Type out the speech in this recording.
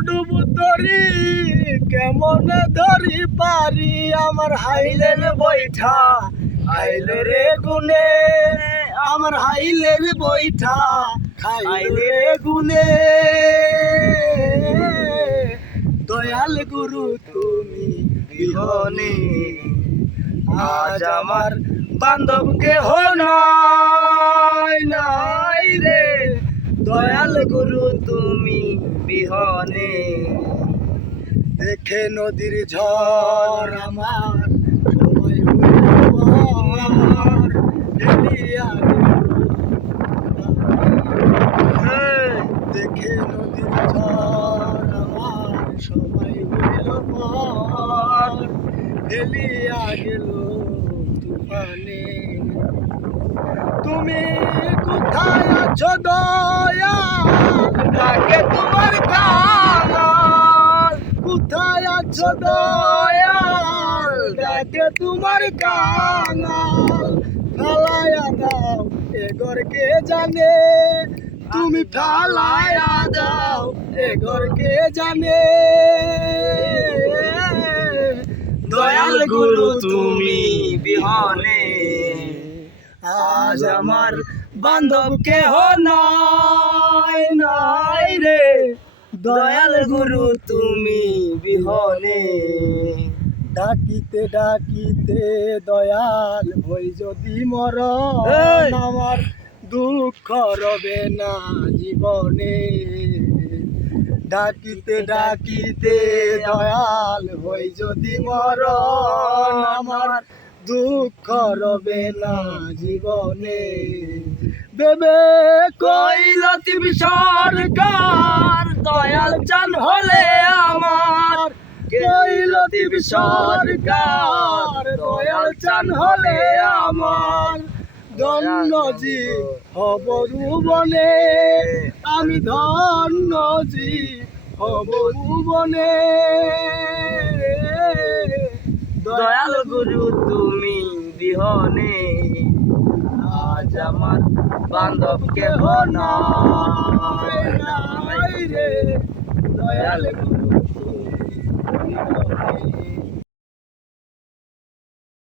ডুবু তরি কেমন ধরি পারি আমার হাইলের বৈঠা হাইলে রে গুনে আমার হাইলের বৈঠা হাইলে রে গুনে দয়াল গুরু, তুমি বিহনে আজ আমার বান্ধব কেহ নাই নাই রে দয়াল গুরু তুমি বিহনে। দেখে নদীর ঝড় আমার দেখে নদীর আমার তুমি কোথায় আছো দয়া ডাকে তোমার কাঙাল আছো দয়াল ডাকে তোমার কাঙাল ফালায়া দাও এগর কে জানে। তুমি ফালায়া দাও এগর কে জানে। দয়াল গুরু, তুমি বিহনে। আজ আমার বান্ধব কেহ রে দয়াল গুরু তুমি বিহনে। ডাকিতে ডাকিতে দয়াল হই যদি মর আমার দুঃখ রবে না জীবনে। ডাকিতে ডাকিতে দয়াল হই যদি মর আমার দুঃখ রবে না। জীবনে। বেবে কইল তুমি সরকার দয়াল চান হলে আমার। কইল তুমি সরকার দয়াল চান হলে আমার। ধন্য জি হব বনে আমি ধন্য জি হব বনে দয়াল গুরু তুমি বিহনে। আজ আমার বান্ধব কেহ নাই। রে দয়াল গুরু তুমি বিহনে